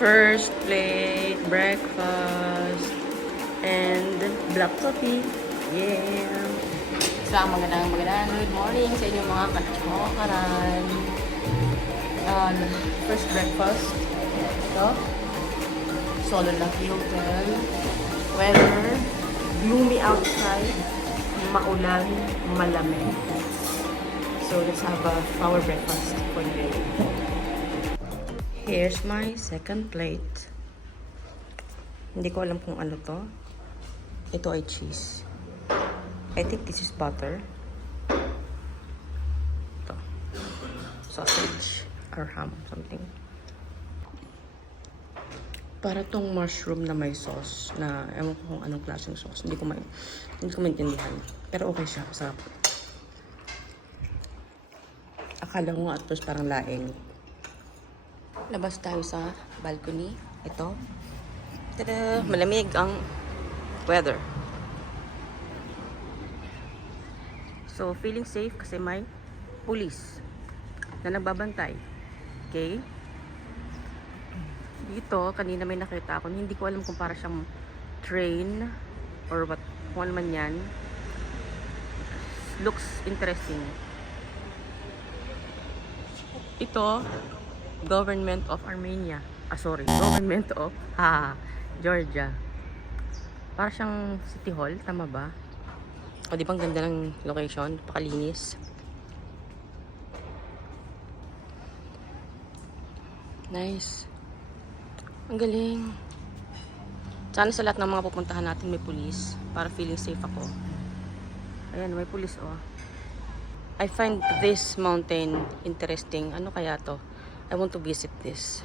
First plate, breakfast, and black coffee. Yeah! Isang magandang good morning sa inyo mga kachokaran. First breakfast. Ito. Solo Lucky Hotel. Weather. Gloomy outside. Maulan. Malamig. So let's have our breakfast for the day. Here's my second plate. Hindi ko alam kung ano to. Ito ay cheese. I think this is butter. Ito. Sausage or ham, something. Para tong mushroom na may sauce na ewan ko kung anong klaseng sauce. Hindi ko maintindihan. Pero okay siya. Masarap. Akala ko nga at first parang laing. Labas tayo sa balcony. Ito. Tada! Malamig ang weather. So, feeling safe kasi may police na nagbabantay. Okay? Dito, kanina may nakita ako. Hindi ko alam kung para siyang train or what, kung ano man yan. Looks interesting. Ito, Government of Armenia. Government of Georgia. Para siyang City Hall, tama ba? O di bang ganda ng location, pakalinis. Nice. Ang galing. Sana sa lahat ng mga pupuntahan natin may police para feeling safe ako. Ayan, may police oh. I find this mountain interesting. Ano kaya to? I want to visit this.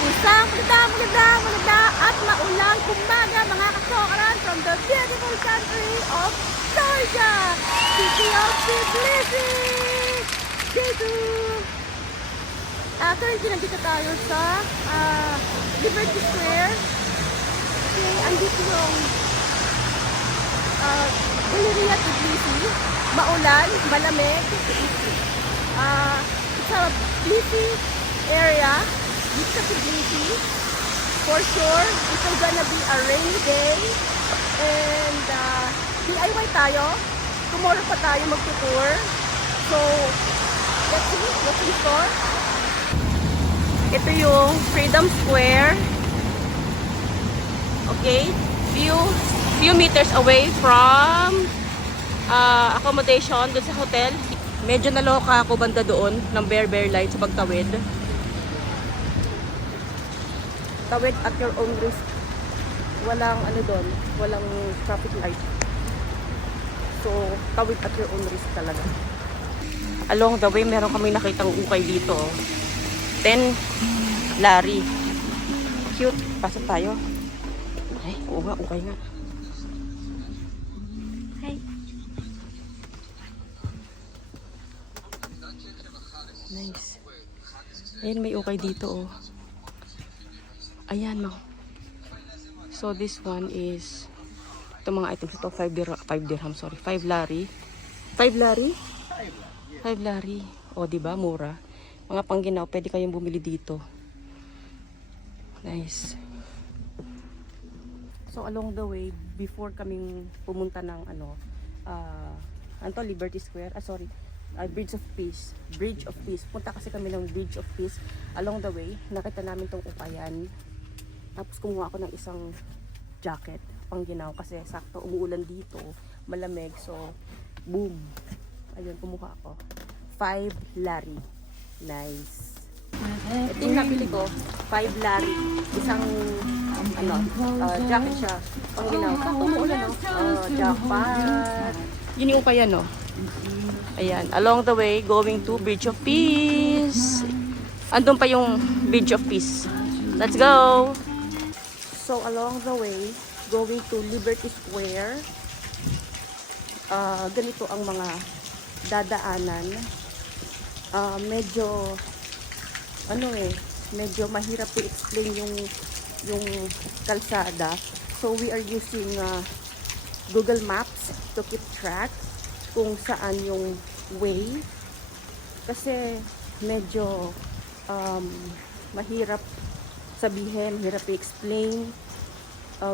Isang maganda at maulang umaga mga kasokaran from the beautiful country of Georgia, city of Tbilisi, Jeju. Currently nandito tayo sa Liberty Square. Okay, andito yung Galleria Tbilisi, maulan, malamig. It's a Tbilisi area, dito sa Tbilisi. For sure, it's gonna be a rainy day. And DIY tayo. Tomorrow pa tayo mag-tour. So, let's see what's in store. Ito yung Freedom Square. Okay, few meters away from accommodation doon sa hotel. Medyo naloka ako banda doon ng bare light sa pagtawid. Tawid at your own risk. Walang ano doon, walang traffic light. So, tawid at your own risk talaga. Along the way, meron kami nakitang ukay dito. 10 lari. Cute. Pasok tayo. Ay, oo nga, ukay nga. Hi. Nice. Ayan, may ukay dito, oh. Ayan, oh. So, this one is itong mga items ito, 5 dirham, sorry. 5 lari. 5 lari? 5 lari. O, diba? Mura. Mga pangginaw, pwede kayong bumili dito. Nice. So along the way, before kaming pumunta ng Liberty Square, Bridge of Peace. Bridge of Peace. Punta kasi kami ng Bridge of Peace. Along the way, nakita namin tong upayan. Tapos kumuha ako ng isang jacket, pangginaw, kasi sakto umuulan dito, malamig. So, boom. Ayun, kumuha ako. 5 lari. Nice. Ito yung nabili ko. 5 lari. Isang, jacket siya. Pang ginaw. Umuulan, no? Jackpot. Yun yung kaya, no? Ayan. Along the way, going to Bridge of Peace. Andun pa yung Bridge of Peace. Let's go! So, along the way, going to Liberty Square. Ganito ang mga dadaanan. Medyo medyo mahirap i-explain yung kalsada. So we are using Google Maps to keep track kung saan yung way. Kasi medyo mahirap sabihin, mahirap i-explain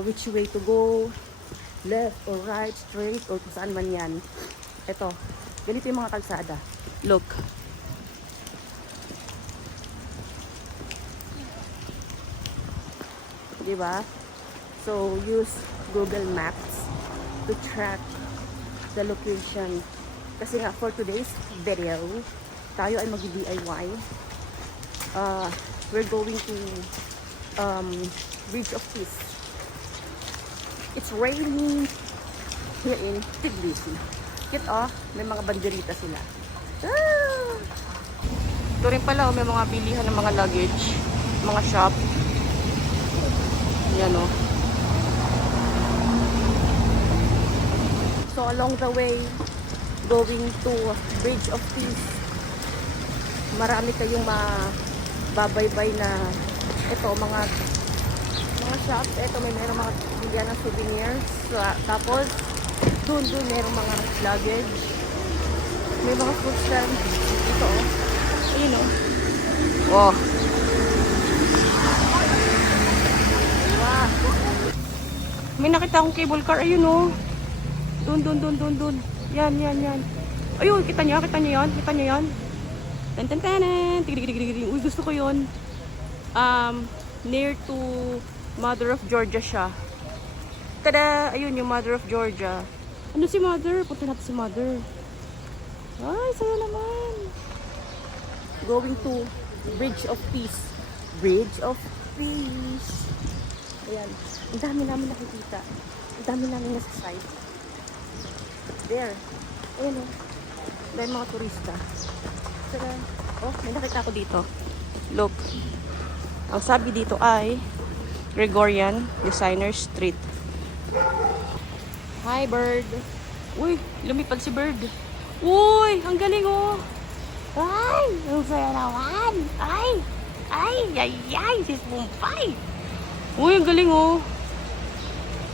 which way to go, left or right, straight, or kung saan man yan. Ito, ganito yung mga kalsada. Look. Diba? So, use Google Maps to track the location. Kasi nga, for today's video, tayo ay mag-DIY. We're going to Bridge of Peace. It's raining here in Tbilisi. May mga banderita sila. Ito rin pala, may mga bilihan ng mga luggage, mga shop. Yan o. So along the way, going to Bridge of Peace, marami kayong mababaybay na mga shops. Ito may meron mga bilihan ng souvenirs. Tapos dun merong mga luggage. May mga food stand dito o. Ayun o. Oh. Wow. May nakita akong cable car. Ayun o. Dun. Yan. Ayun, kita niyo yan? Kita niyo yan? Tan. Tig. Uy, gusto ko yun. Near to Mother of Georgia siya. Tada! Ayun yung Mother of Georgia. Ano si Mother? Punta natin si Mother. Ay, saya naman. Going to Bridge of Peace. Bridge of Peace. Ayan. Ang dami namin nakikita. Ang dami namin nasa side. There. Ayan o. Dahil mga turista. Tada. Oh, may nakita ko dito. Look. Ang sabi dito ay Gregorian Designer Street. Hi, bird. Uy, lumipad si bird. Uy, ang galing oh. Ay, ang saya naman. Ay, sis Bumpay. Uy, ang galing oh.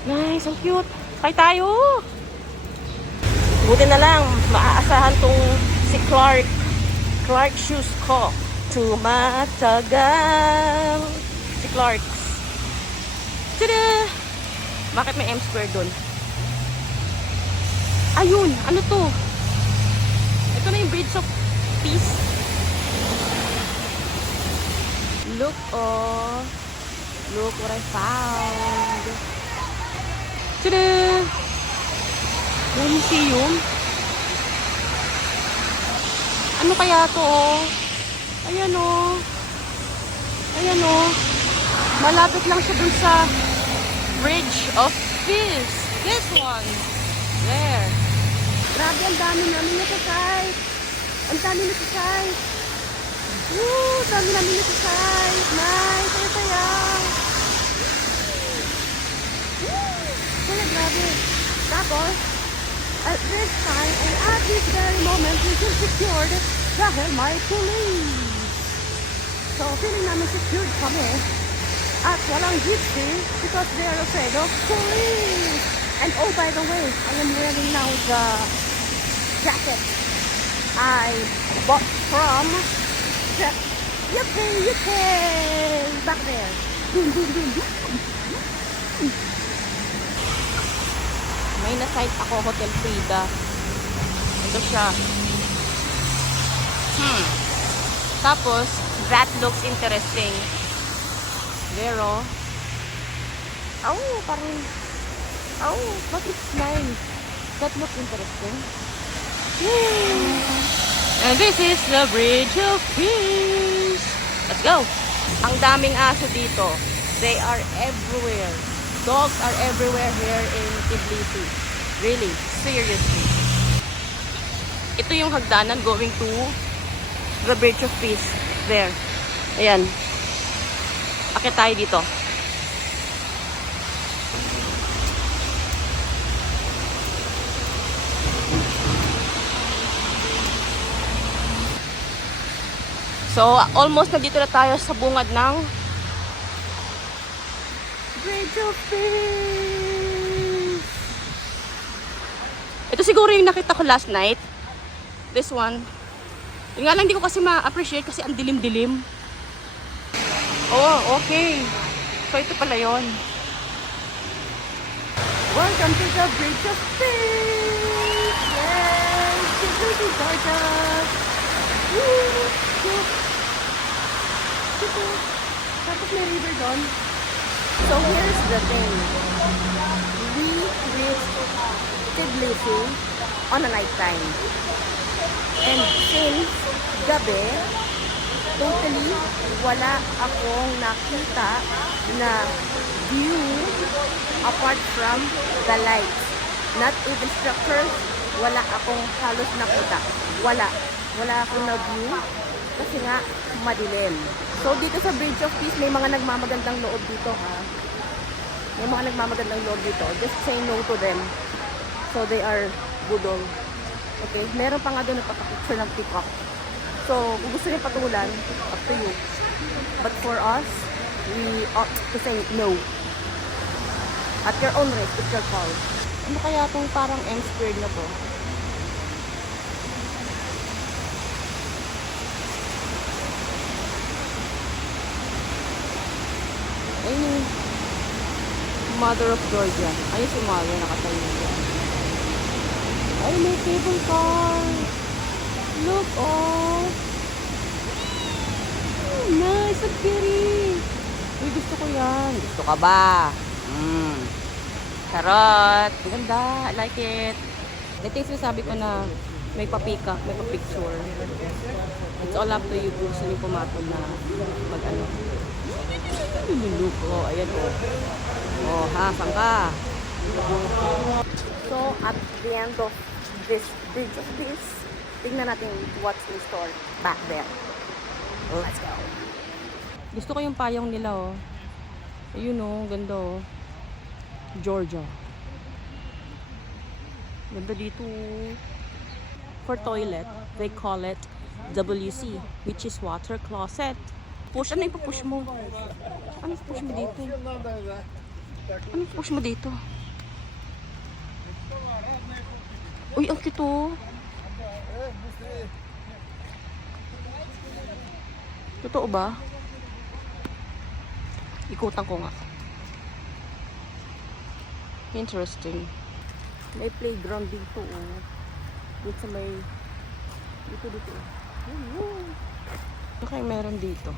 Nice, ang cute. Kaya tayo. Buti na lang, maaasahan tong si Clark Shoes Co. Tumatagal. Si Clark's. Tada! Bakit may M square dun? Ayun! Ano to? Ito na yung Bridge of Peace. Look, oh. Look what I found. Tada! Yung museum. Ano kaya to, oh? Ayan o. Malapit lang siya dun sa Bridge of Peace. This one. There. Grabe, ang dami namin nasasay. Ang dami nasasay. Woo! Dami namin nasasay. Nice. Saya. Kaya grabe. Tapos, at this time, and at this very moment, we just secured dahil may police. So, feeling namin secured kami at walang gypsy because they are afraid of police. And oh, by the way, I am wearing now the jacket I bought from the UK back there. May na-site ako, Hotel Frida. Ito siya. Tapos, that looks interesting. Pero, but it's nice. That looks interesting. And this is the Bridge of Peace. Let's go. Ang daming aso dito. They are everywhere. Dogs are everywhere here in Tbilisi. Really, seriously. Ito yung hagdanan going to the Bridge of Peace. There. Ayan. Akit tayo dito. So, almost nandito na tayo sa bungad ng Bridge of Peace. Ito siguro yung nakita ko last night. This one. Yung nga lang hindi ko kasi ma-appreciate kasi ang dilim-dilim. Oh, okay. So, ito pala yun. Welcome to the Bridge of Peace! Yes! It's really gorgeous! Woo! Tapos may river doon. So here's the thing. We reached Tbilisi on a night time. And since gabi, totally wala akong nakita na view apart from the lights. Not even structures, wala akong halos nakita. Wala akong na-view kasi nga madilim. So dito sa Bridge of Peace may mga nagmamagandang loob dito ha. May mga nagmamagandang loob dito. Just say no to them. So they are budol. Okay? Meron pa nga doon nagpapapicture ng peacock. So kung gusto niyo patulan, up to you. But for us, we ought to say no. At your own risk, it's your call. Ano kaya itong parang M-squared na to? Ayun yung Mother of Georgia. Ayun si Mother, nakatayo dyan. Ay, may cable car. Look, oh. Oh, nice. Ang pretty. Uy, gusto ko yan. Gusto ka ba? Charot. Ganda. I like it. Ito yung sinasabi ko na may papika, may papicture. It's all up to you kung gusto niyo pumatol na mag-ano. Look, oh, ayan, oh. Oh, ha, saan ka? So, at the end of this Bridge of Peace, tingnan natin what's in store back there. Let's go. Gusto ko yung payong nila, oh. Ayun, oh, ganda, oh. Georgia. Ganda dito. For toilet, they call it WC, which is water closet. Push, ano yung push mo? Ano push mo dito? Ano push mo dito? Uy, ang cute, oh. Totoo ba? Ikutan ko nga. Interesting. May playground dito, oh. Dito sa may... Dito. Ano kayo meron dito?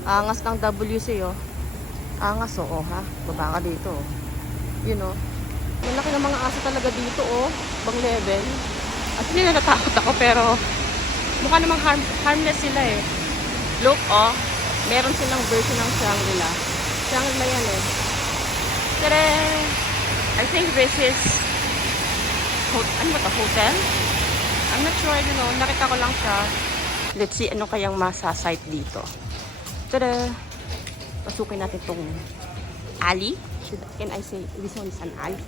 Angas ng WC, oh. Angas, oh, ha? Baba ka dito, oh. You know? Malaki ng mga aso talaga dito, oh. Bang level. At hindi na natakot ako, pero mukha namang harmless sila, eh. Look, oh. Meron silang version ng Shangri-La. Shangri-La yan, eh. Tada! I think this is ano ba ito? Hotel? I'm not sure, you know. Nakita ko lang siya. Let's see ano kayang masasite dito. Tada! Pasukin natin tong alley. Can I say this one is an alley?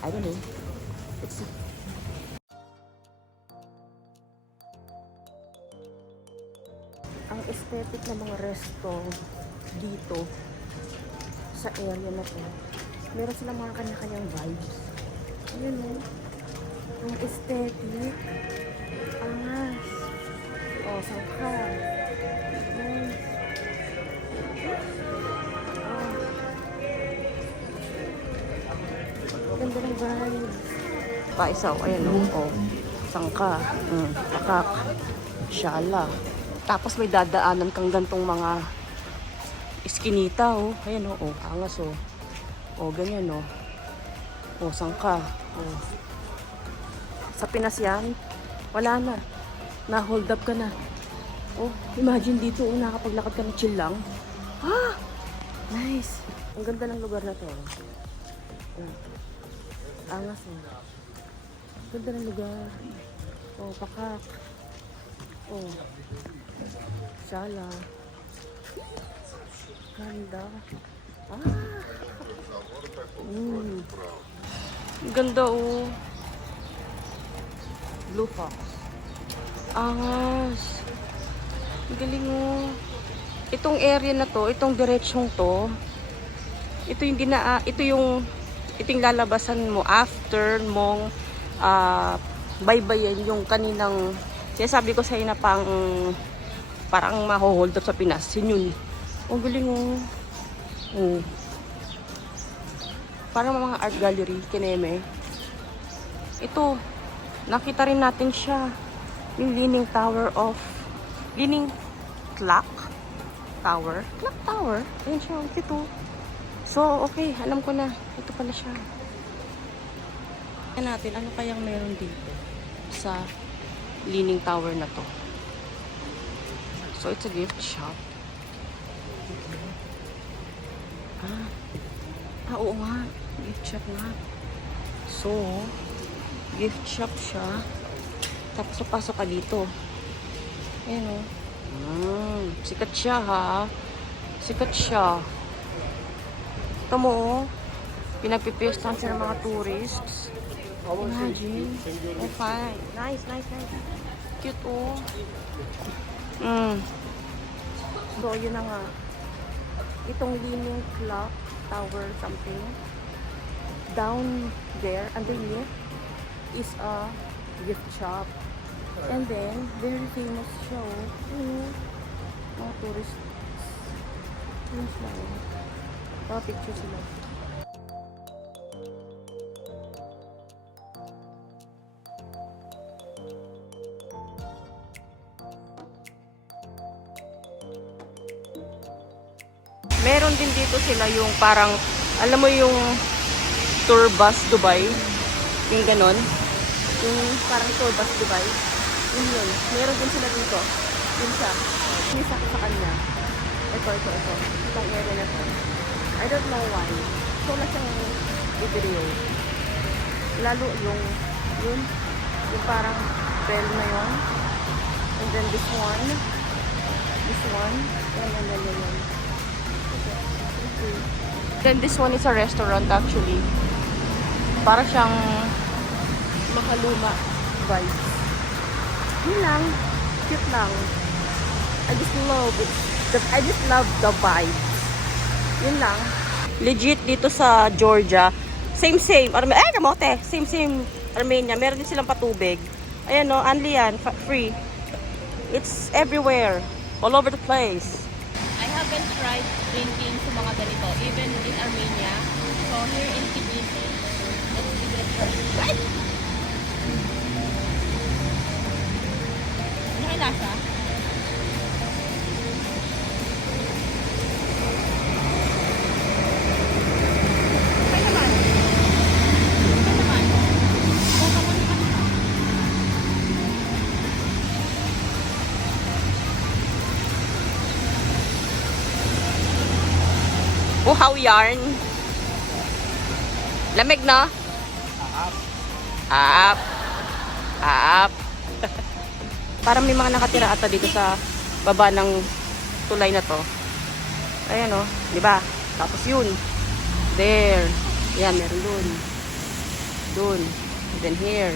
I don't know. Let's see. Ang aesthetic ng mga resto dito sa area na to. Meron silang mga kanya-kanyang vibes. Ayan, oh. Ang aesthetic. Angas. Oh, sangka. Nice. Ganda ng vibes. Paisaw, ayan, oh. Sangka. Takak. Shala. Tapos may dadaanan kang gantong mga iskinita, oh. Ayan, oh. Angas, oh. Oh, ganyan, oh. Oh, sangka. Oh. Sa Pinas yan, wala na. Na-hold up ka na. Oh, imagine dito, nakapaglakad ka na chill lang. Ah! Nice! Ang ganda ng lugar na to. Angas oh. Ganda ng lugar. Oh, pakak. Oh. Sala. Ganda. Ah! Ang ganda oh. Blue Fox. Angas. Ang galing oh. Itong area na to, itong diretsyong to, ito yung lalabasan mo after mong baybayin yung kaninang sinasabi ko sa'yo na parang maho-hold up sa Pinas. Yun. Ang galing oh. Oh. Parang mga art gallery, kineme. Ito, nakita rin natin siya. Yung Leaning Clock Tower. Ayan siya, ito. So, okay, alam ko na. Ito pala siya. Tingnan natin, ano kayang meron dito sa Leaning Tower na to. So, it's a gift shop. Oo nga. Gift shop nga. So, gift shop siya. Tapos, pasok ka dito. Ayan o. Sikat siya ha. Sikat siya. Ito mo oh. Pinagpipiestan siya ng mga tourists. Imagine. Oh, fine. Nice. Cute oh. So, yun na nga. Itong Leaning Clock Tower something. Down there, underneath, is a gift shop. And then, very famous show. Mga tourists. Yun sila. Mga picture sila. Meron din dito sila yung parang, alam mo yung tour bus Dubai? Yung ganon. Yung parang tour bus Dubai. Yun. Meron din sila dito. Yun siya. Yung sa kanya. Ito. Itong area na to. I don't know why. So, na siyang video. Lalo yung parang bell na yun. And then this one. Yan. Then this one is a restaurant actually. Para siyang makaluma vibes. Yun lang. Cute lang. I just love the vibes. Yun lang. Legit dito sa Georgia. Same. Kamote. Same. Armenia. Meron din silang patubig. Ayan o. Only yan. Free. It's everywhere. All over the place. I haven't tried drinking sa mga ganito, even in Armenia. So here in Tbilisi, let's give it a try. Ano kayo lasa? Okay naman. Uhaw yarn. Lamig na? Aap. Parang may mga nakatira ata dito sa baba ng tulay na to. Ayan o. Diba? Tapos yun. There. Yan, meron dun. Dun. And then here.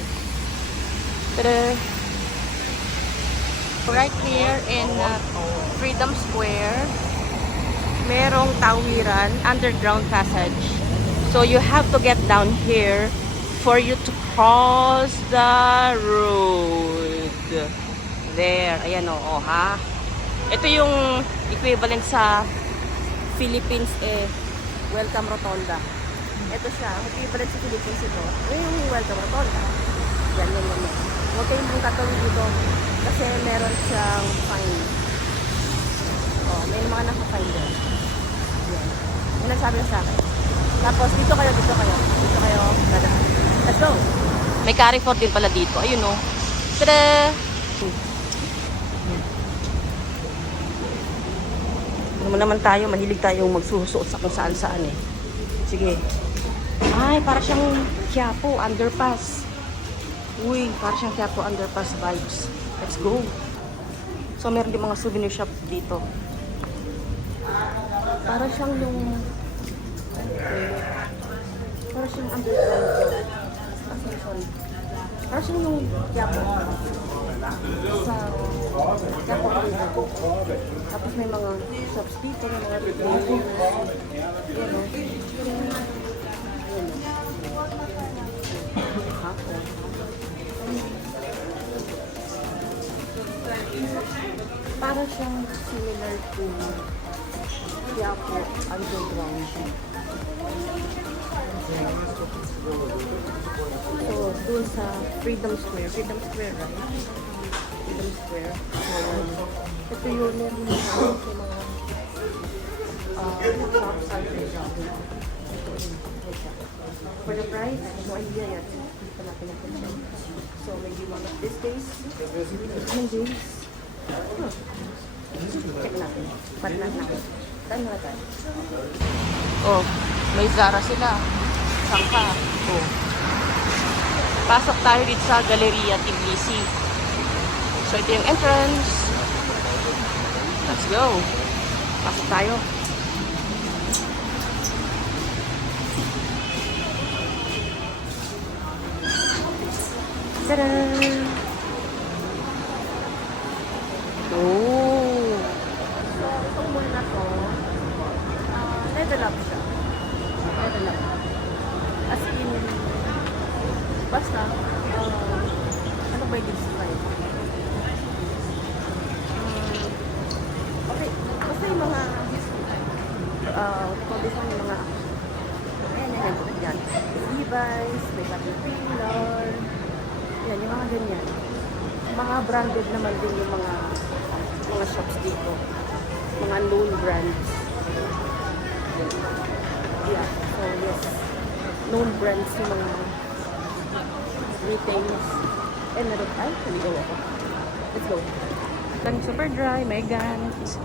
Tada! Right here in Freedom Square, merong tawiran, underground passage. So you have to get down here for you to cross the road. There, ayan o, ha. Ito yung equivalent sa Philippines Welcome Rotonda. Ito siya, equivalent sa Philippines ito. Ito yung Welcome Rotonda. Yan. Huwag kayong mong tatawin dito kasi meron siyang fine. Oh, may mga naka-fine doon. Yan. Yan ang sabi sa akin. Tapos dito kayo. Dadaan. Let's go! May Carrefour din pala dito. Ayun o. Tada! Naman tayo, mahilig tayong magsusuot sa kung saan-saan eh. Sige. Ay, para siyang Quiapo underpass. Uy, para siyang Quiapo underpass vibes. Let's go. So, meron din mga souvenir shop dito. Para siyang yung... Para siyang underpass. Sorry. Para siyang yung Quiapo. Sa Quiapo Underpass. Tapos may mga shops dito, may mga retailers. Yan o. Para siyang similar to Quiapo Underground. So, doon sa Freedom Square, right? Freedom Square. Ito yun, meron yung mga shops underground. For the price, I have no idea yet. Hindi pa natin nag-check. So, maybe one of these days. Check natin. Ba't natin? Saan na tayo? Oh, may Zara sila. Saan ka? Oh. Pasok tayo dito sa Galleria Tbilisi. So, ito yung entrance. Let's go. Pasok tayo. Tada! Oh! So, itong mall na to, level up siya. Level up. As in, basta, ano ba yung describe? Okay, basta yung mga, kung yung mga, ayan, yan. Levi's, may Caterpillar, yan, yung mga ganyan. Mga branded naman din yung mga shops dito. Mga known brands. Yeah, so yes. Known brands yung mga retails. And meron, ay, naligaw ako. Let's go. Lang super dry, may gans.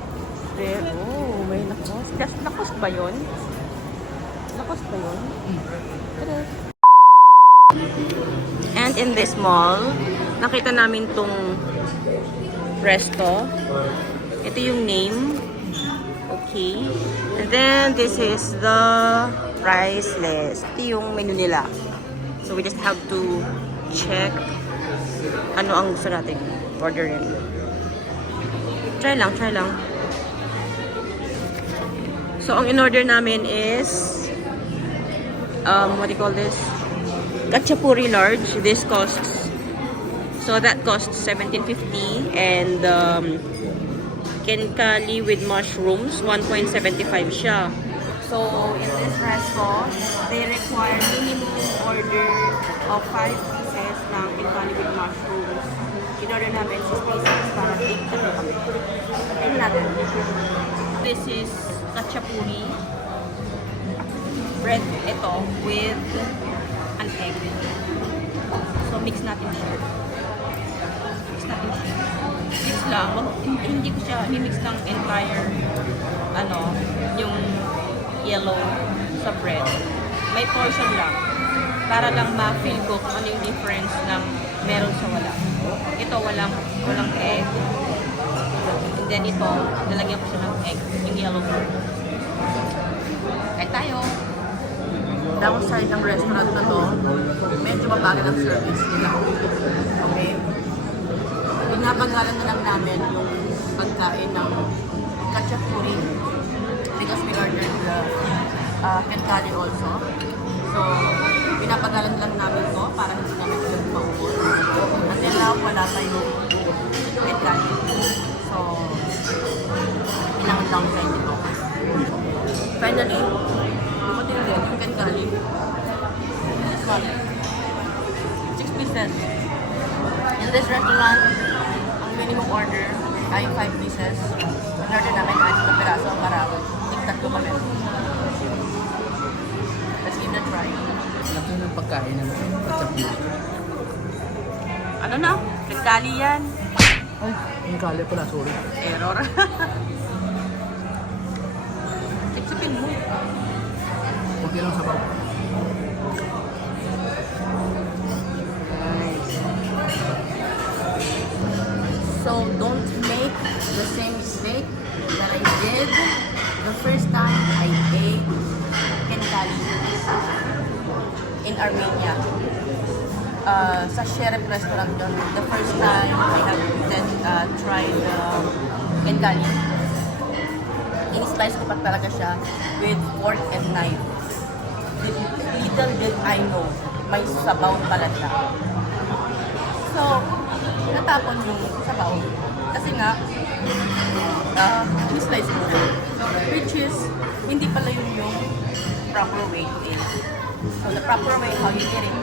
There, oh, may lakos. Just lakos ba yun? Lakos ba yun? Tada! And in this mall, nakita namin tong resto. Ito yung name. Okay. And then, this is the price list. Ito yung menu nila. So, we just have to check ano ang gusto natin orderin. Try lang. So, ang in-order namin is what do you call this? Khachapuri large. This costs, so that costs 17.50, and Kenkali with mushrooms 1.75 siya. So in this restaurant, they require minimum order of 5 pieces ng Kenkali with mushrooms. In-order namin 6 pieces para 8 na kami. Tingnan natin. This is khachapuri bread ito with an egg. So, mix natin siya. Mix lang. Hindi ko siya i-mix ng entire, yung yellow sa bread. May portion lang. Para lang ma-feel ko kung ano yung difference ng meron sa wala. Ito, walang egg. And then ito, nalagyan ko siya ng egg. Yung yellow part. Kaya tayo. Downside ng restaurant na to, medyo mabagal ang service nila. Okay? Pinapagalan na lang namin yung pagkain ng khachapuri because we ordered the kenkali also. So, pinapagalan lang namin to para hindi namin ito maubos. Until now, wala tayong kenkali. So, ilang downside nito. Finally, dumating din yung kenkali. This one. 6 pieces. In this restaurant, ang minimum order ay 5 pieces. Ang order namin ay 6 piraso para tigtatlo kami. Let's give it a try. Laki ng pagkain ng khachapuri. Ano na? Nagkali yan. Ay, yung kali pala, sorry. Error. Sipsipin mo. Kunti lang sabaw. So don't make the same mistake that I did the first time I ate kenkali in Armenia. Sa Sheriff restaurant doon, the first time I had tried kenkali. In-slice ko pa talaga siya with fork and knife. Little did I know, may sabaw pala siya. So, natapon yung sabaw. Kasi nga, slice ko siya. Which is, hindi pala yun yung proper way to eat. So, the proper way how you eat it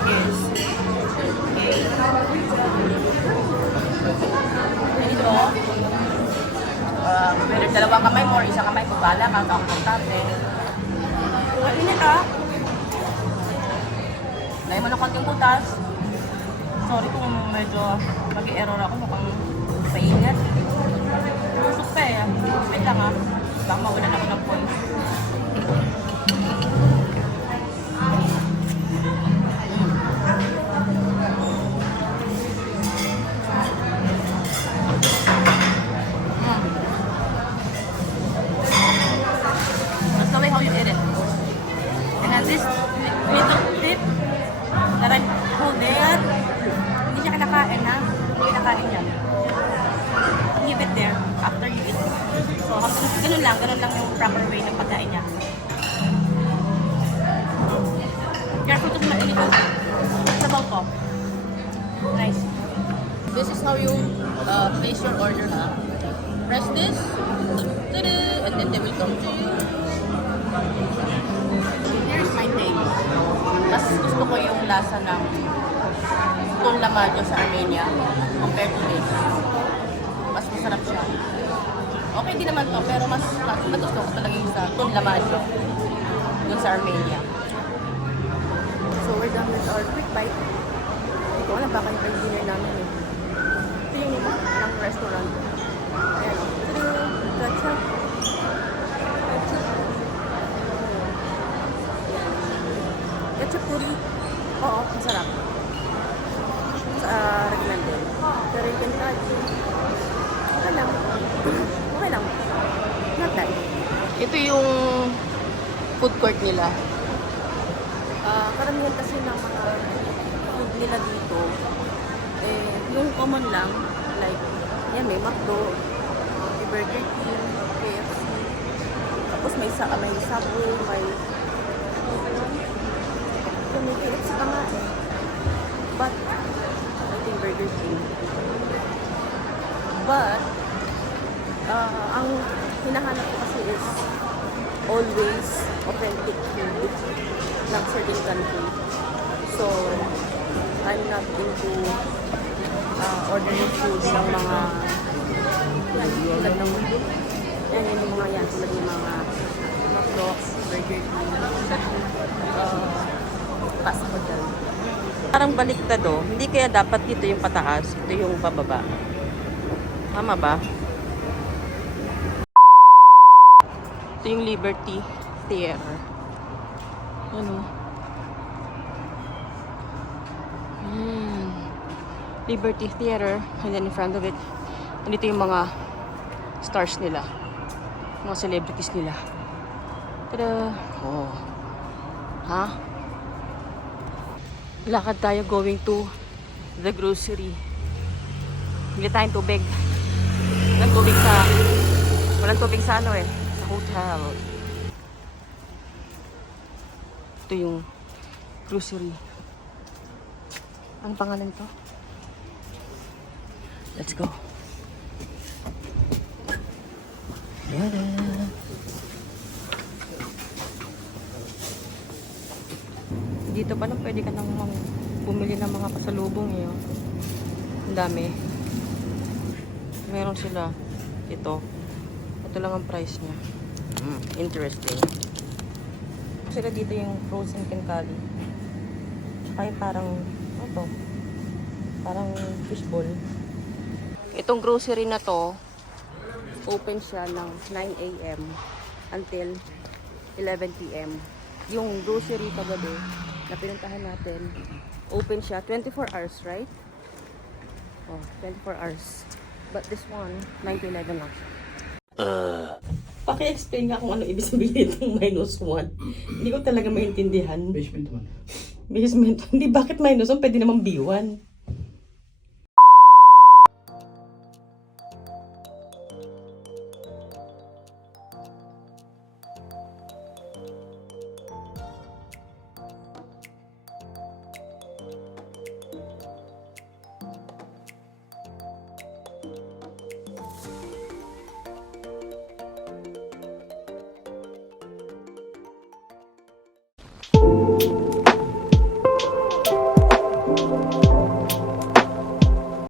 is, ganito, whether dalawang kamay mo or isang kamay, kung bala ka, komportable. Kainin ka. Lagyan mo ng konting butas. Sorry kung medyo mag-error ako, mukhang paingat. Lusok pa eh. Wait lang ha. Baka mawalan ako ng points. That's the way how you eat it. And at this little bit that I'm holding, hindi siya kinakain ha. Hindi kinakain niya. Leave it there after you eat. So, ganun lang yung proper way ng pagkain niya. Careful to mainit yung sabaw ko. Nice. This is how you place your order ha. Press this, tada, and then they will come to you. Here's my take. Mas gusto ko yung lasa ng tun lamadyo sa Armenia compared to this. Mas masarap siya. Okay din naman to, pero mas gusto ko talaga yung sa tun lamadyo dun sa Armenia. So we're done with our quick bite. Hindi ko alam baka yung dinner namin eh. Ito yung iba ng restaurant. Ayan o. Tada! Ketchup. Oo, masarap. Recommended. Pero yung kenkali, okay lang. Okay lang. Not bad. Ito yung food court nila. Karamihan kasi ng mga food nila dito, yung common lang, like, yan, may McDo, may Burger King, KFC, tapos may Subway, may KFC pa nga eh. But, I think Burger King. But, ang hinahanap ko kasi is always authentic food ng certain country. So, I'm not into ordering food ng mga yan, tulad ng yan, yung mga yan, tulad ng mga McDonald's, Burger King, fast food dyan. Parang baliktad oh. Hindi kaya dapat dito yung pataas, ito yung pababa. Tama ba? Ito yung Liberty Theater. Ano? Liberty Theater. And then in front of it, nandito yung mga stars nila. Mga celebrities nila. Tada! Oh. Ha? Lakad tayo going to the grocery. Bili tayong tubig. Walang tubig sa ano eh. Sa hotel. Ito yung grocery. Ang pangalan to? Let's go. Yada. Dito pa lang pwede ka nang bumili ng mga pasalubong eh. Oh. Ang dami. Meron sila ito. Ito lang ang price niya. Interesting. Sila dito yung frozen kenkali. Tsaka yung parang ito. Parang fishbowl. Itong grocery na to, Open siya ng 9 a.m. until 11 p.m. Yung grocery kagabi na pinuntahan natin, open siya 24 hours, right? Oh, 24 hours. But this one, 9 to 11 lang siya. paki-explain nga kung ano ibig sabihin itong -1. Hindi ko talaga maintindihan. Basement naman. Basement. Hindi, bakit -1? Pwede naman B1.